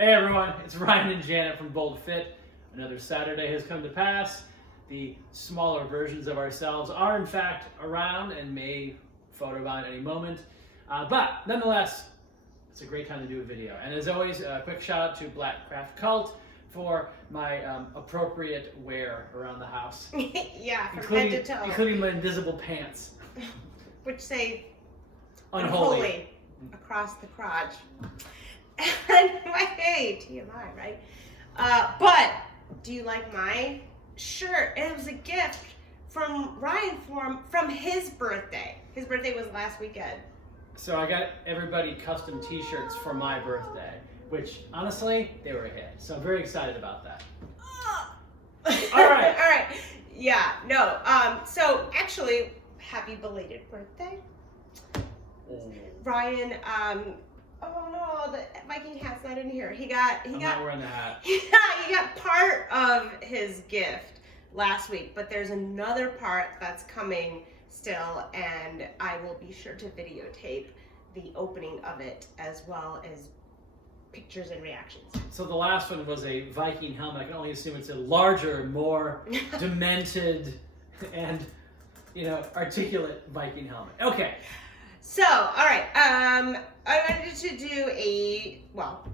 Hey everyone, it's Ryan and Janet from BoldFit. Another Saturday has come to pass. The smaller versions of ourselves are in fact around and may photobomb at any moment. But nonetheless, it's a great time to do a video. And as always, a quick shout out to Black Craft Cult for my appropriate wear around the house. Yeah, from head to toe. Including my invisible pants. Which say Unholy. Across the crotch. And hey, TMI, right? But do you like my shirt? It was a gift from Ryan from his birthday. His birthday was last weekend. So I got everybody custom t-shirts for my birthday, which honestly, they were a hit. So I'm very excited about that. All right. All right. Yeah, no. So actually, happy belated birthday. Ryan, oh no, the Viking hat's not in here. I'm not wearing the hat. He got part of his gift last week, but there's another part that's coming still, and I will be sure to videotape the opening of it as well as pictures and reactions. So the last one was a Viking helmet. I can only assume it's a larger, more demented, and articulate Viking helmet. Okay. So, all right. I wanted to do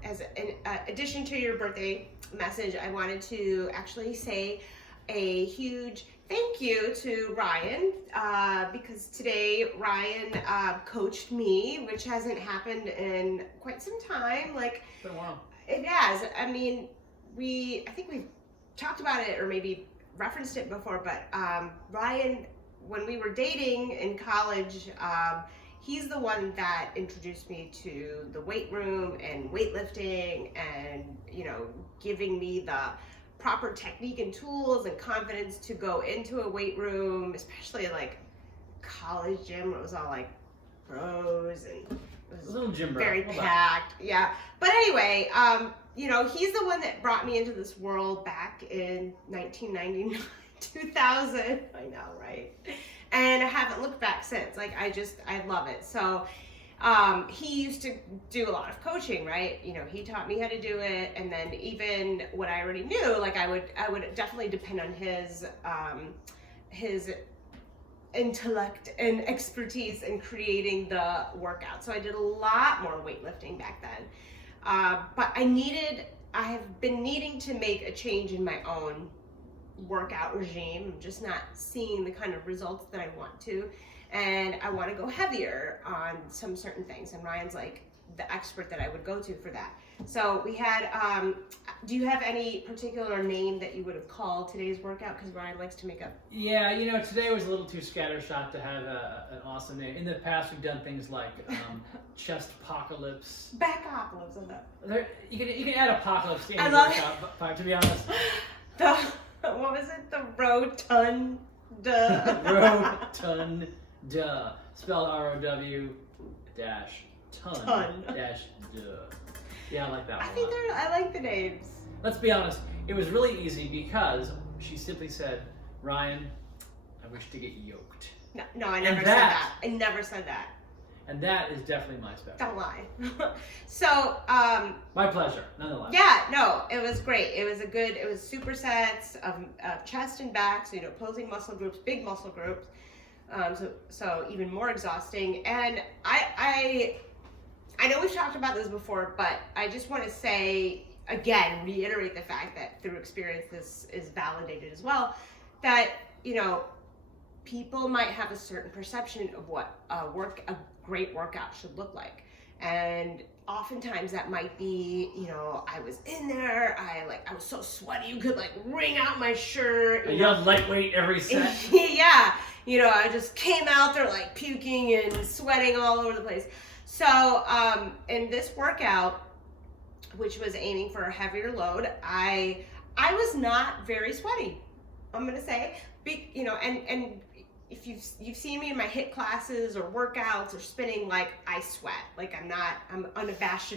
as an addition to your birthday message, I wanted to actually say a huge thank you to Ryan, because today Ryan coached me, which hasn't happened in quite some time. It's been a while. It has. I mean, I think we've talked about it or maybe referenced it before, but Ryan, when we were dating in college, he's the one that introduced me to the weight room and weightlifting and, giving me the proper technique and tools and confidence to go into a weight room, especially like college gym where it was all like bros and it was a little gym bro. Very packed. Yeah. But anyway, he's the one that brought me into this world back in 1999, 2000. I know, right? And I haven't looked back since. I love it. So he used to do a lot of coaching, right? He taught me how to do it. And then even what I already knew, I would definitely depend on his intellect and expertise in creating the workout. So I did a lot more weightlifting back then. But I have been needing to make a change in my own workout regime. I'm just not seeing the kind of results that I want to, and I want to go heavier on some certain things, and Ryan's like the expert that I would go to for that. So we had do you have any particular name that you would have called today's workout, because Ryan likes to make up? Yeah, today was a little too scattershot to have an awesome name. In the past we've done things like chest apocalypse. Backocalypse on that. You can add apocalypse to any I love workout, but to be honest. What was it? The rotunda. Rotunda. Spelled R-O-W dash ton dash duh. Yeah, I like that one. I like the names. Let's be honest. It was really easy because she simply said, Ryan, I wish to get yoked. No, I never said that. I never said that. And that is definitely my special. Don't lie. So, my pleasure, nonetheless. Yeah, no, it was great. It was supersets of chest and back, so opposing muscle groups, big muscle groups. So even more exhausting. And I know we've talked about this before, but I just want to say again, reiterate the fact that through experience, this is validated as well, that people might have a certain perception of what a great workout should look like. And oftentimes that might be, I was in there, I was so sweaty, you could wring out my shirt. I yelled lightweight every set. Yeah, I just came out there puking and sweating all over the place. So in this workout, which was aiming for a heavier load, I was not very sweaty, I'm gonna say. And if you've seen me in my HIIT classes or workouts or spinning, I sweat. I'm unabashed.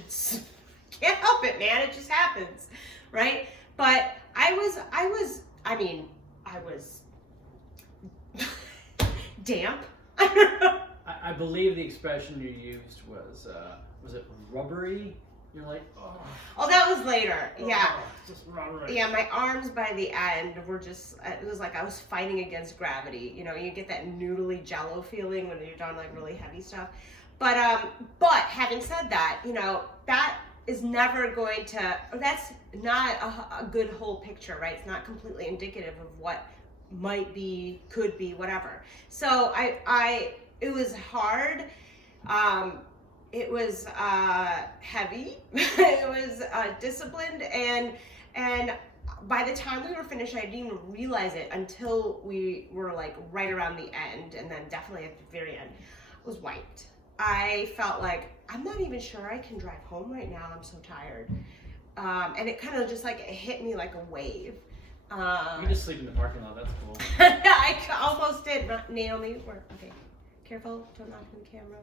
Can't help it, man. It just happens, right? But I was damp. I believe the expression you used was it rubbery? You're like, oh. Oh, that was later. Yeah. Just run right. Yeah, my arms by the end were just, it was like I was fighting against gravity. You know, you get that noodly jello feeling when you're done like really heavy stuff. But having said that, you know, that is never going to, that's not a good whole picture, right? It's not completely indicative of what might be, could be, whatever. So it was hard. It was heavy. It was disciplined, and by the time we were finished, I didn't even realize it until we were like right around the end, and then definitely at the very end, I was wiped. I felt like I'm not even sure I can drive home right now. I'm so tired, and it kind of just like it hit me like a wave. You can just sleep in the parking lot. That's cool. I almost did. Naomi, okay, careful, don't knock on the camera.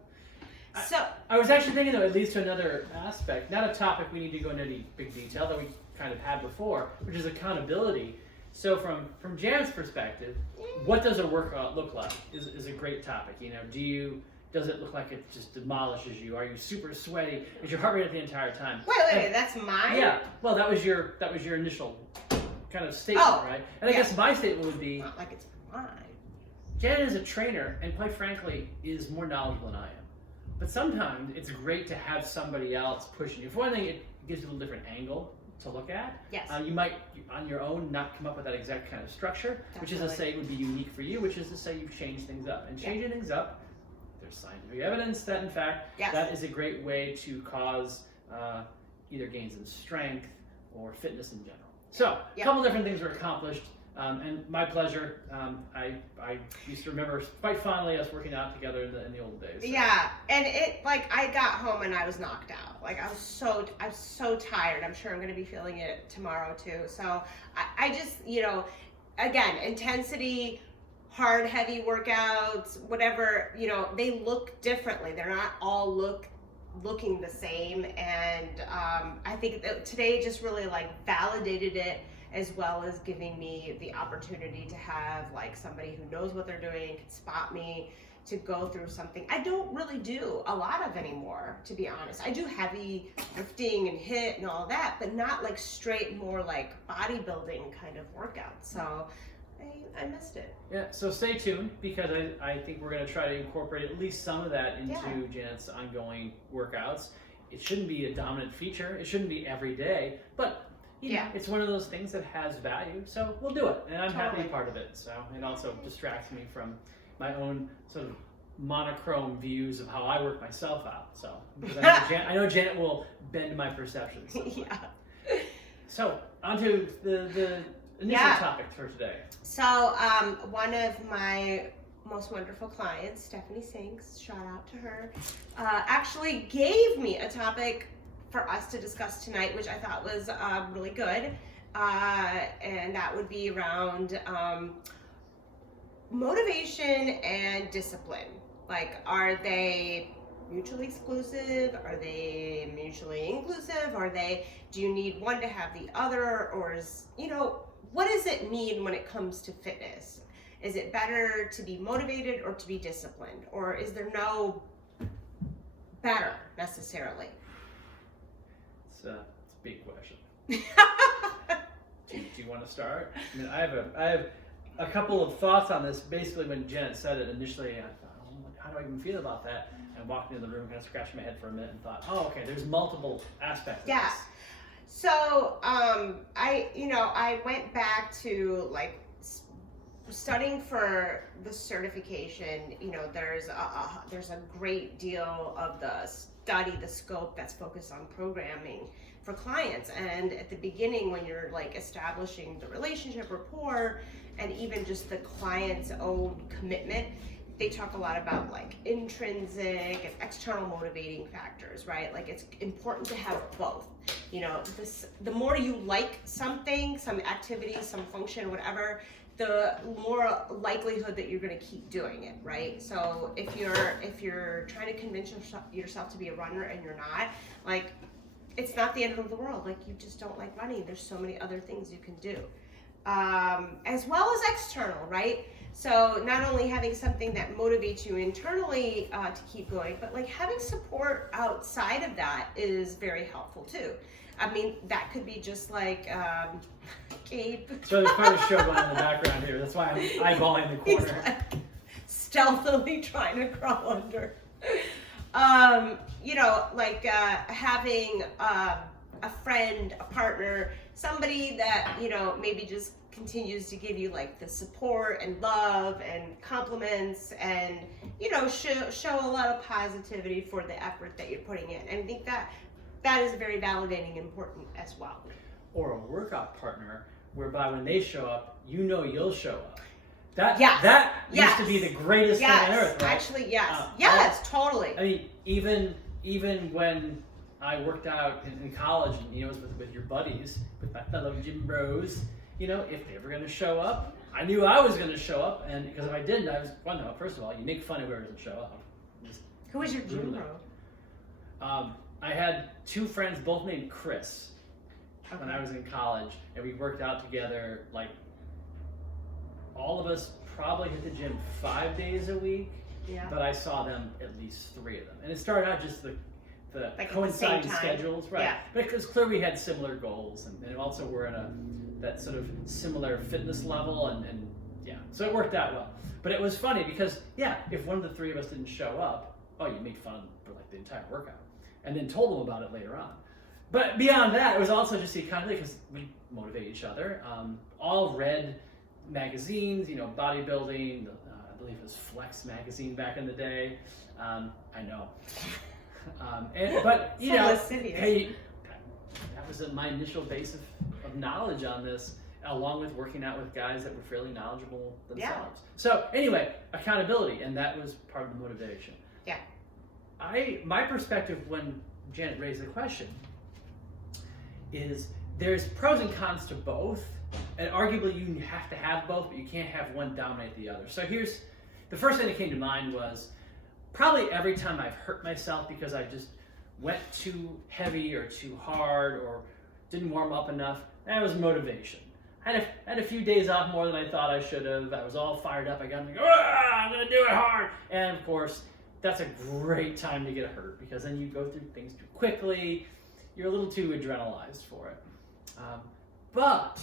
So I was actually thinking, though, it leads to another aspect, not a topic we need to go into any big detail that we kind of had before, which is accountability. So from Janet's perspective, what does a workout look like is a great topic. You know, does it look like it just demolishes you? Are you super sweaty? Is your heart rate at the entire time? Wait, that's mine? Yeah. Well, that was your initial kind of statement, right? And I guess my statement would be, not like it's mine. Janet is a trainer, and quite frankly, is more knowledgeable than I am. But sometimes it's great to have somebody else pushing you. For one thing, it gives you a little different angle to look at. Yes. You might, on your own, not come up with that exact kind of structure, which is to say would be unique for you, which is to say you've changed things up. And changing things up, there's scientific evidence that, in fact, that is a great way to cause either gains in strength or fitness in general. So, a couple different things were accomplished. And my pleasure. I used to remember quite fondly us working out together in the old days. So. Yeah, and it like I got home and I was knocked out. Like I'm so tired. I'm sure I'm going to be feeling it tomorrow too. So I just, you know, again, intensity, hard, heavy workouts, whatever, you know, they look differently. They're not all looking the same. And I think that today just really like validated it, as well as giving me the opportunity to have like somebody who knows what they're doing, can spot me, to go through something I don't really do a lot of anymore, to be honest. I do heavy lifting and HIIT and all that, but not like straight, more like bodybuilding kind of workout. So I missed it. Yeah, so stay tuned, because I think we're going to try to incorporate at least some of that into Janet's ongoing workouts. It shouldn't be a dominant feature. It shouldn't be every day, but you know, it's one of those things that has value, so we'll do it, and I'm happy to be part of it. So it also distracts me from my own sort of monochrome views of how I work myself out. So because I know Janet will bend my perceptions. So on to the initial topic for today. So one of my most wonderful clients, Stephanie Sinks, shout out to her, actually gave me a topic for us to discuss tonight, which I thought was really good, and that would be around motivation and discipline. Like, are they mutually exclusive? Are they mutually inclusive? Do you need one to have the other? Or what does it mean when it comes to fitness? Is it better to be motivated or to be disciplined? Or is there no better necessarily? It's a big question. Do you want to start? I mean, I have a couple of thoughts on this. Basically, when Janet said it initially, I thought, how do I even feel about that? And I walked into the room, kind of scratched my head for a minute, and thought, okay, there's multiple aspects of this. So I went back to like studying for the certification. There's a great deal of the scope that's focused on programming for clients. And at the beginning, when you're like establishing the relationship, rapport, and even just the client's own commitment, they talk a lot about like intrinsic and external motivating factors, right? Like it's important to have both. The more you like something, some activity, some function, whatever, the more likelihood that you're going to keep doing it, right? So if you're trying to convince yourself to be a runner and you're not, like, it's not the end of the world. Like, you just don't like running. There's so many other things you can do. as well as external, right? So not only having something that motivates you internally to keep going, but like having support outside of that is very helpful too. I mean, that could be just like Gabe. So there's quite a show going on in the background here. That's why I'm eyeballing the corner. He's like stealthily trying to crawl under. You know, like having a friend, a partner, somebody that, you know, maybe just continues to give you like the support and love and compliments and, you know, show a lot of positivity for the effort that you're putting in. And I think that is very validating and important as well. Or a workout partner whereby when they show up, you know you'll show up. That used to be the greatest thing on earth, right? Actually, yes, totally. I mean, even when I worked out in college, and you know, it was with your buddies, with my fellow gym bros, you know, if they were going to show up, I knew I was going to show up, and because if I didn't, no, first of all, you make fun of whoever doesn't show up. Who was your gym bro? I had two friends, both named Chris, when I was in college, and we worked out together, like, all of us probably hit the gym 5 days a week, but I saw them at least 3 of them. And it started out just the like coinciding schedules, right? Yeah. But because clearly we had similar goals, and also we're in that sort of similar fitness level, and yeah, so it worked out well. But it was funny because, yeah, if one of the 3 of us didn't show up, you made fun for like the entire workout, and then told them about it later on. But beyond that, it was also just the accountability because we motivate each other. All read magazines, you know, bodybuilding. I believe it was Flex magazine back in the day. I know. But you know, hey, that was my initial base of knowledge on this, along with working out with guys that were fairly knowledgeable themselves. Yeah. So anyway, accountability, and that was part of the motivation. Yeah. My perspective when Janet raised the question is there's pros and cons to both, and arguably you have to have both, but you can't have one dominate the other. So here's the first thing that came to mind was probably every time I've hurt myself because I just went too heavy or too hard or didn't warm up enough, that was motivation. I had a few days off more than I thought I should have. I was all fired up. I got like, I'm going to do it hard. And of course, that's a great time to get hurt because then you go through things too quickly. You're a little too adrenalized for it. But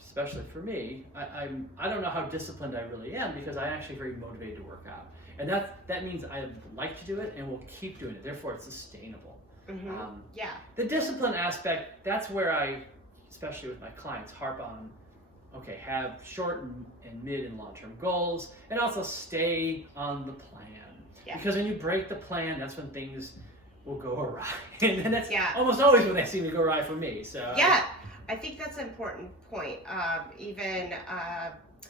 especially for me, I don't know how disciplined I really am because I'm actually very motivated to work out. And that means I like to do it and will keep doing it. Therefore, it's sustainable. Mm-hmm. The discipline aspect, that's where I, especially with my clients, harp on, okay, have short and mid and long-term goals, and also stay on the plan. Yeah. Because when you break the plan, that's when things will go awry. And that's almost always when they seem to go awry for me. So yeah, I think that's an important point.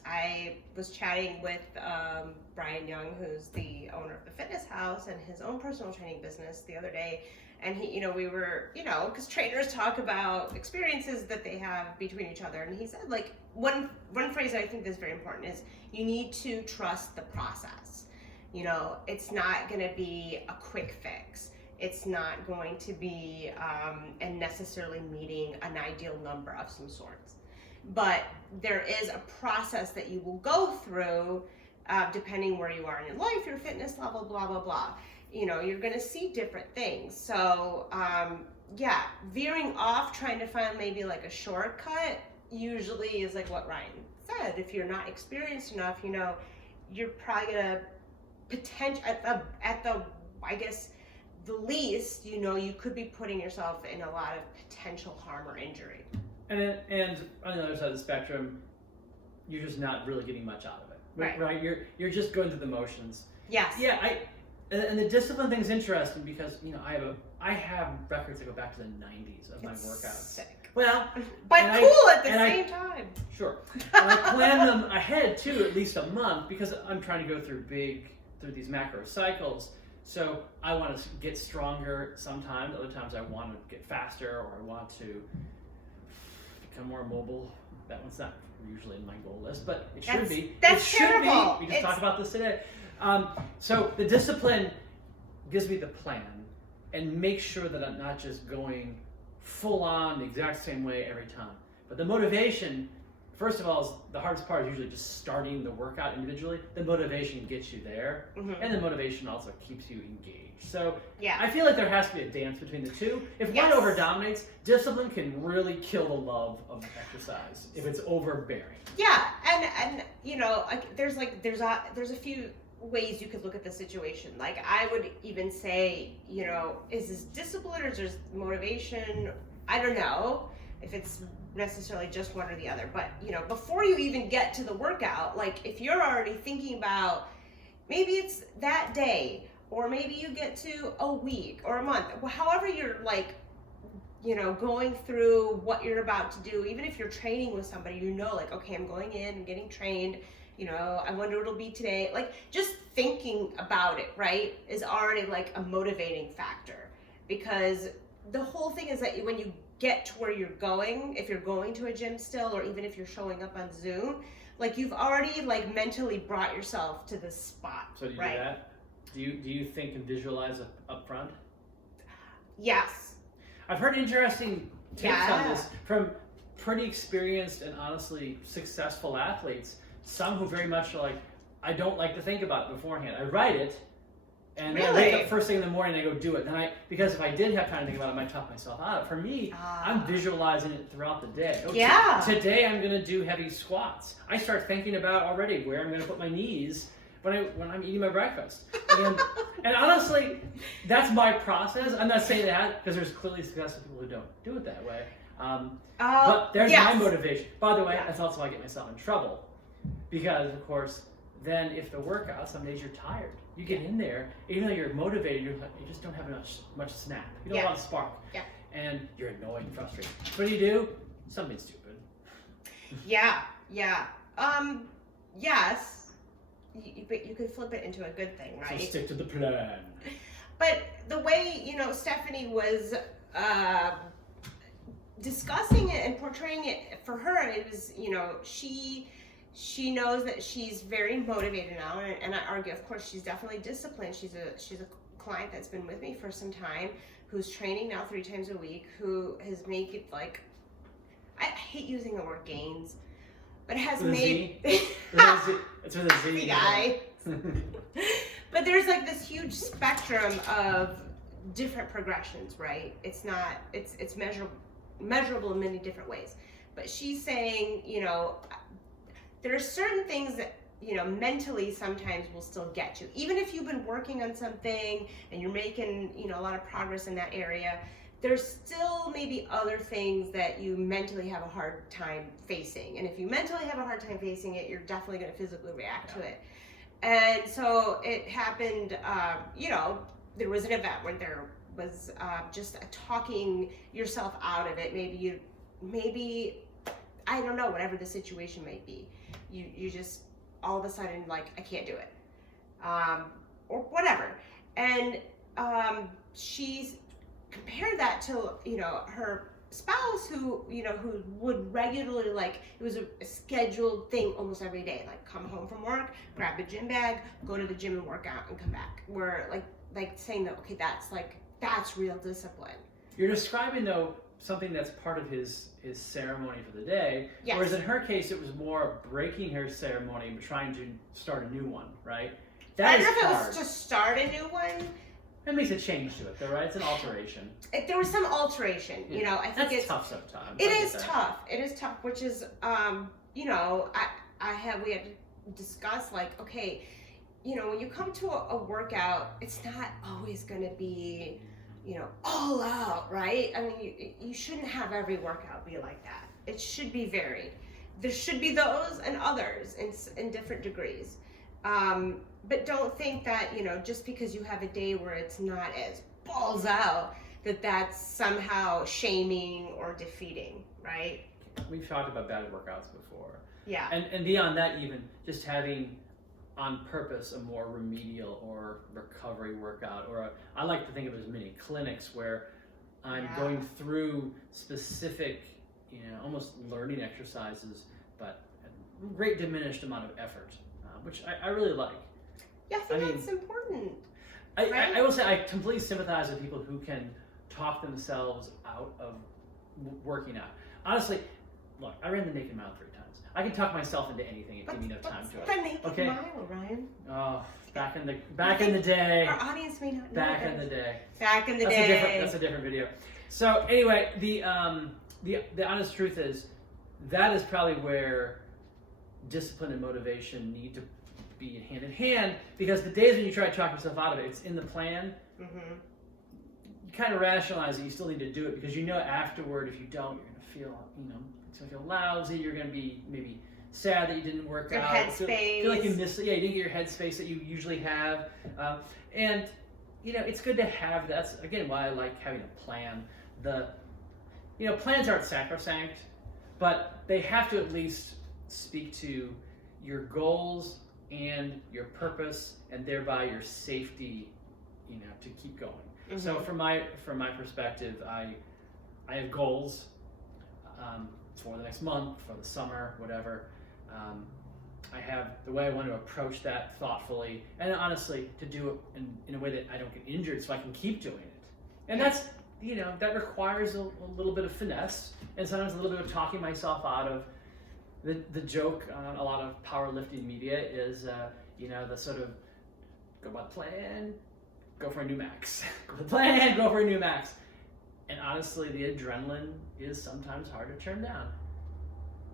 I was chatting with Brian Young, who's the owner of the Fitness House and his own personal training business the other day. And he, you know, we were, you know, because trainers talk about experiences that they have between each other. And he said, like, one phrase I think is very important is you need to trust the process. You know, it's not going to be a quick fix. It's not going to be and necessarily meeting an ideal number of some sorts. But there is a process that you will go through depending where you are in your life, your fitness level, blah, blah, blah. You know, you're going to see different things. So, veering off, trying to find maybe like a shortcut usually is like what Ryan said. If you're not experienced enough, you know, you're probably going to at the the least, you know, you could be putting yourself in a lot of potential harm or injury. And on the other side of the spectrum, you're just not really getting much out of it. Right? You're just going through the motions. Yes. Yeah, and the discipline thing's interesting because, you know, I have records that go back to the 90s of my workouts. Sick. Well, but cool at the same time. Sure. And I plan them ahead too, at least a month, because I'm trying to go through these macro cycles. So I want to get stronger sometimes. Other times I want to get faster, or I want to become more mobile. That one's not usually in my goal list, but it should be. That's terrible. We just talked about this today. So the discipline gives me the plan and make sure that I'm not just going full on the exact same way every time. But the motivation, first of all, is the hardest part is usually just starting the workout individually. The motivation gets you there, and the motivation also keeps you engaged. So I feel like there has to be a dance between the two. If one over dominates, discipline can really kill the love of exercise if it's overbearing. Yeah, and you know, like there's a few ways you could look at the situation. Like I would even say, you know, is this discipline or is there motivation? I don't know if it's necessarily just one or the other, but you know, before you even get to the workout, like if you're already thinking about maybe it's that day, or maybe you get to a week or a month, however you're like, you know, going through what you're about to do, even if you're training with somebody, you know, like, okay, I'm going in and getting trained, you know, I wonder what it'll be today. Like just thinking about it, right, is already like a motivating factor, because the whole thing is that when you get to where you're going, if you're going to a gym still, or even if you're showing up on Zoom, like you've already like mentally brought yourself to this spot. So do you do that? Do you think and visualize up front? Yes. I've heard interesting takes on this from pretty experienced and honestly successful athletes. Some who very much are like, I don't like to think about it beforehand. I write it, and then I wake up first thing in the morning and I go do it. Because if I did have time to think about it, I might talk myself out of it. For me, I'm visualizing it throughout the day. Today I'm going to do heavy squats. I start thinking about already where I'm going to put my knees when I'm eating my breakfast. And honestly, that's my process. I'm not saying that because there's clearly successful people who don't do it that way. But there's my motivation. By the way, that's also why I get myself in trouble. Because, of course, then if the workout, some days you're tired. You get in there, even though you're motivated, you just don't have much snap. You don't have a lot of spark. And you're annoyed and frustrated. So what do? Something stupid. Yes. But you could flip it into a good thing, right? So stick to the plan. But the way, you know, Stephanie was discussing it and portraying it, for her, it was, you know, she knows that she's very motivated now, and I argue, of course, she's definitely disciplined. She's a client that's been with me for some time, who's training now 3 times a week, who has made it like, I hate using the word gains, but has made it's with a Z guy. But there's like this huge spectrum of different progressions, right? It's measurable in many different ways. But she's saying, you know, there are certain things that, you know, mentally sometimes will still get you. Even if you've been working on something and you're making, you know, a lot of progress in that area, there's still maybe other things that you mentally have a hard time facing. And if you mentally have a hard time facing it, you're definitely going to physically react to it. And so it happened, you know, there was an event where there was just talking yourself out of it. Maybe, I don't know, whatever the situation may be. You just, all of a sudden, like, I can't do it. Or whatever. And she's compared that to, you know, her spouse who, you know, who would regularly, like, it was a scheduled thing almost every day, like come home from work, grab a gym bag, go to the gym and work out and come back. Where like saying that, okay, that's real discipline. You're describing, though, something that's part of his ceremony for the day. Yes. Whereas in her case, it was more breaking her ceremony but trying to start a new one, right? I don't know if it was to start a new one. It makes a change to it, though, right? It's an alteration. There was some alteration, you know. I think it's tough sometimes. It is tough. It is tough, which is, you know, we had to discuss, like, okay, you know, when you come to a workout, it's not always going to be, you know, all out, right? I mean, you shouldn't have every workout be like that. It should be varied. There should be those and others in different degrees. But don't think that, you know, just because you have a day where it's not as balls out, that's somehow shaming or defeating, right? We've talked about bad workouts before. Yeah. And beyond that, even just having on purpose a more remedial or recovery workout, or I like to think of it as mini clinics where I'm going through specific, you know, almost learning exercises, but a great diminished amount of effort, which I really like. Yeah, I think that's important. I will say I completely sympathize with people who can talk themselves out of working out. Honestly, look, I ran the naked mile 3 times. I can talk myself into anything if give me enough time to the naked Okay. mile, Ryan? Oh, back in the day. Our audience may not know. Back in the day. Back in the day. That's a different video. So anyway, the honest truth is that is probably where discipline and motivation need to be hand in hand, because the days when you try to talk yourself out of it, it's in the plan. Mm-hmm. You kind of rationalize that you still need to do it because you know afterward if you don't, you're gonna feel, it's gonna feel lousy. You're gonna be maybe sad that you didn't work Your out. headspace. Feel like you missed it. Yeah, you didn't get your headspace that you usually have, and it's good to have. That's again why I like having a plan. Plans aren't sacrosanct, but they have to at least speak to your goals and your purpose, and thereby your safety, to keep going. Mm-hmm. So from my perspective, I have goals for the next month, for the summer, whatever. I have the way I want to approach that thoughtfully, and honestly, to do it in a way that I don't get injured, so I can keep doing it. And that's, that requires a little bit of finesse, and sometimes a little bit of talking myself out of. The joke on a lot of powerlifting media is, the sort of go by the plan, go for a new max. Go by the plan, go for a new max. And honestly, the adrenaline is sometimes hard to turn down.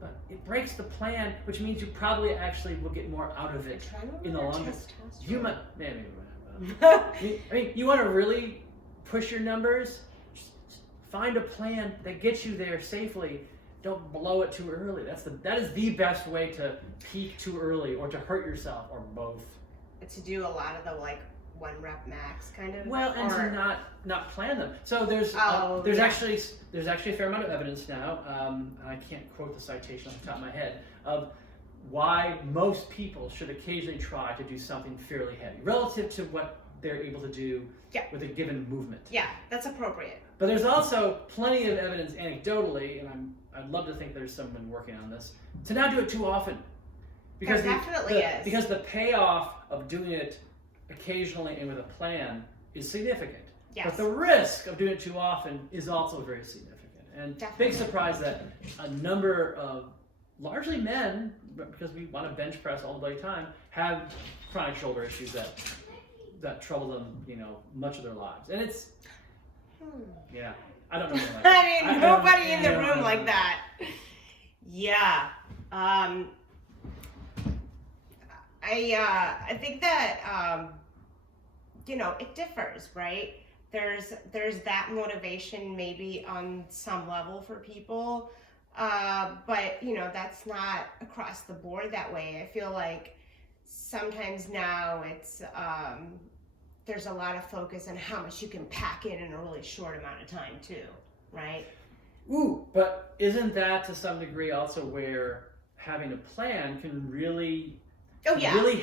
But it breaks the plan, which means you probably actually will get more out of it in the long run. You might, you want to really push your numbers? Just find a plan that gets you there safely. Don't blow it too early. That is the best way to peak too early or to hurt yourself, or both. To do a lot of the 1 rep max kind of. Well, and to not plan them. So there's actually a fair amount of evidence now. I can't quote the citation off the top of my head of why most people should occasionally try to do something fairly heavy relative to what they're able to do with a given movement. Yeah, that's appropriate. But there's also plenty of evidence anecdotally, and I'd love to think there's someone working on this, to not do it too often. Because there definitely is. Because the payoff of doing it occasionally and with a plan is significant. Yes. But the risk of doing it too often is also very significant. And definitely. Big surprise that a number of largely men, because we want to bench press all the bloody time, have chronic shoulder issues that trouble them, much of their lives. And it's I don't know. I mean, nobody in the room like that. Yeah. I think that it differs, right? There's that motivation maybe on some level for people, but that's not across the board that way. I feel like sometimes now it's there's a lot of focus on how much you can pack in a really short amount of time too, right? Ooh, but isn't that to some degree also where having a plan can really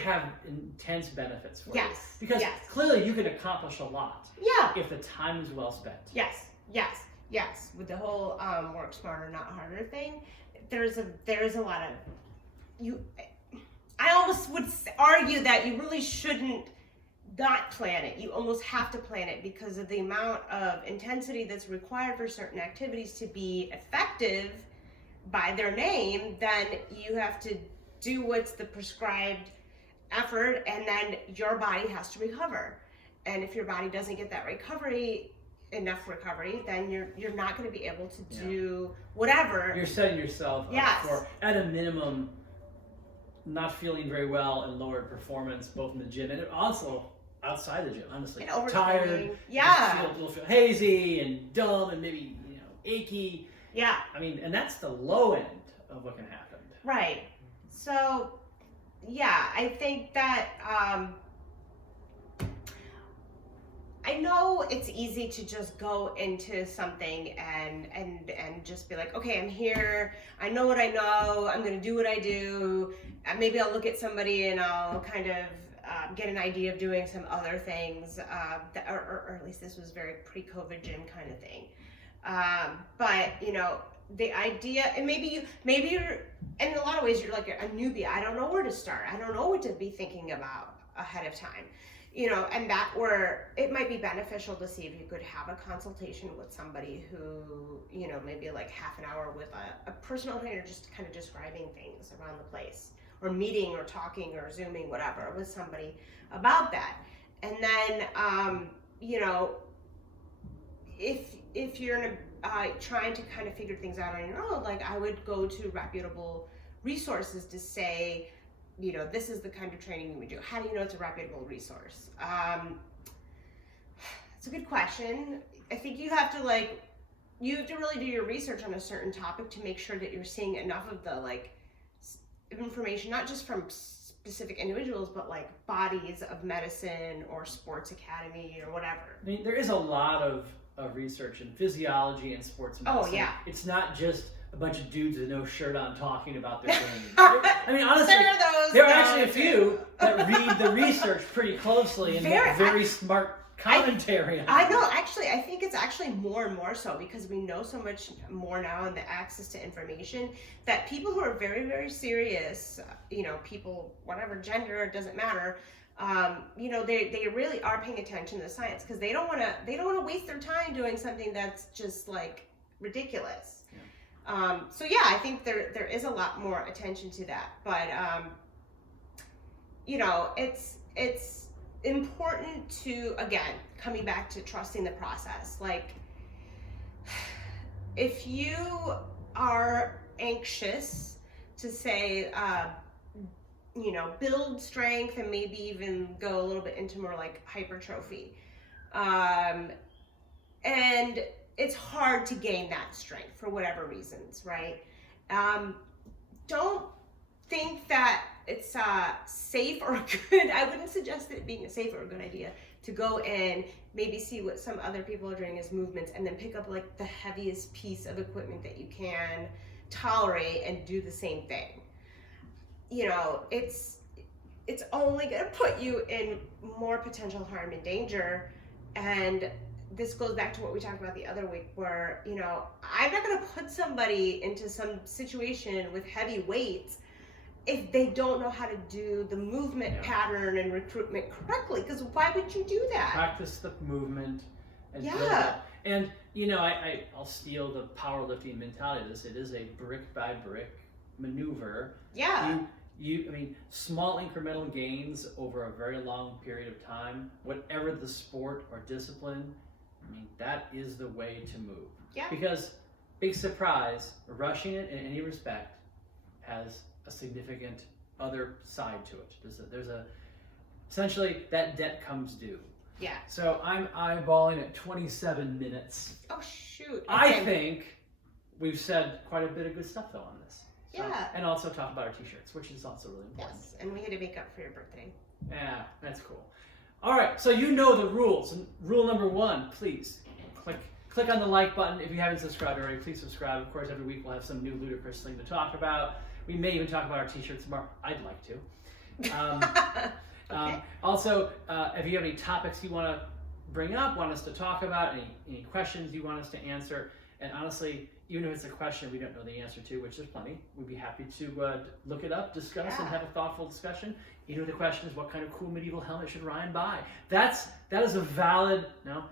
have intense benefits for you? Because clearly you can accomplish a lot if the time is well spent. Yes. With the whole work smarter, not harder thing, there's a lot of I almost would argue that you really shouldn't not plan it. You almost have to plan it because of the amount of intensity that's required for certain activities to be effective by their name. Then you have to do what's the prescribed effort, and then your body has to recover. And if your body doesn't get that enough recovery, then you're not going to be able to do whatever. You're setting yourself up for, at a minimum, not feeling very well and lowered performance, both in the gym and also outside the gym, honestly. Tired, feel hazy and dumb and maybe achy. Yeah. I mean, and that's the low end of what can happen. Right. So, I think that I know it's easy to just go into something and just be like, okay, I'm here. I know what I know. I'm going to do what I do. Maybe I'll look at somebody and I'll kind of get an idea of doing some other things, or at least this was very pre-COVID gym kind of thing. But the idea, and maybe you're, in a lot of ways, you're like a newbie. I don't know where to start. I don't know what to be thinking about ahead of time. and that where it might be beneficial to see if you could have a consultation with somebody who, maybe like half an hour with a personal trainer, just kind of describing things around the place, or meeting or talking or Zooming, whatever, with somebody about that. And then, if you're trying to kind of figure things out on your own, like I would go to reputable resources to say, this is the kind of training you would do. How do you know it's a reputable resource? It's a good question. I think you have to really do your research on a certain topic to make sure that you're seeing enough of the information, not just from specific individuals, but bodies of medicine or sports academy or whatever. I mean, there is a lot of research in physiology and sports medicine. Oh, yeah. It's not just a bunch of dudes with no shirt on talking about their game. I mean, honestly, there are actually a few that read the research pretty closely and make very smart commentary on it. I know, actually, I think it's actually more and more so because we know so much more now and the access to information that people who are very, very serious, people, whatever gender, it doesn't matter, they really are paying attention to the science because they don't want to waste their time doing something that's just ridiculous. Yeah. I think there is a lot more attention to that, but it's important to, again, coming back to trusting the process. If you are anxious to say, build strength and maybe even go a little bit into more hypertrophy, and it's hard to gain that strength for whatever reasons, right? Don't think that it's safe or good. I wouldn't suggest it being a safe or a good idea to go in, maybe see what some other people are doing as movements, and then pick up the heaviest piece of equipment that you can tolerate and do the same thing. It's only going to put you in more potential harm and danger. And this goes back to what we talked about the other week where, I'm not going to put somebody into some situation with heavy weights if they don't know how to do the movement pattern and recruitment correctly, because why would you do that? Practice the movement and build up. And I'll steal the powerlifting mentality of this. It is a brick by brick maneuver. Yeah. Small incremental gains over a very long period of time, whatever the sport or discipline, that is the way to move. Yeah. Because, big surprise, rushing it in any respect has a significant other side to it. There's essentially that debt comes due. Yeah. So I'm eyeballing at 27 minutes. Oh shoot. I think we've said quite a bit of good stuff though on this. So, yeah. And also talk about our t-shirts, which is also really important. Yes, and we had to make up for your birthday. Yeah, that's cool. All right, so you know the rules. And rule number 1, please click on the like button. If you haven't subscribed already, please subscribe. Of course, every week we'll have some new ludicrous thing to talk about. We may even talk about our t-shirts tomorrow. I'd like to. Okay. Also, if you have any topics you want to bring up, want us to talk about, any questions you want us to answer, and honestly, even if it's a question we don't know the answer to, which there's plenty, we'd be happy to look it up, discuss, and have a thoughtful discussion. Even if the question is, what kind of cool medieval helmet should Ryan buy? That is a valid comment.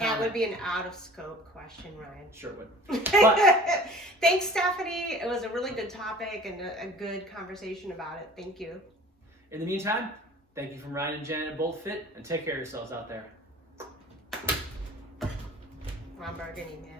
That would be an out of scope question, Ryan. Sure would. But, thanks, Stephanie. It was a really good topic and a good conversation about it. Thank you. In the meantime, thank you from Ryan and Janet at BoldFit, and take care of yourselves out there. Ron Burgundy, man.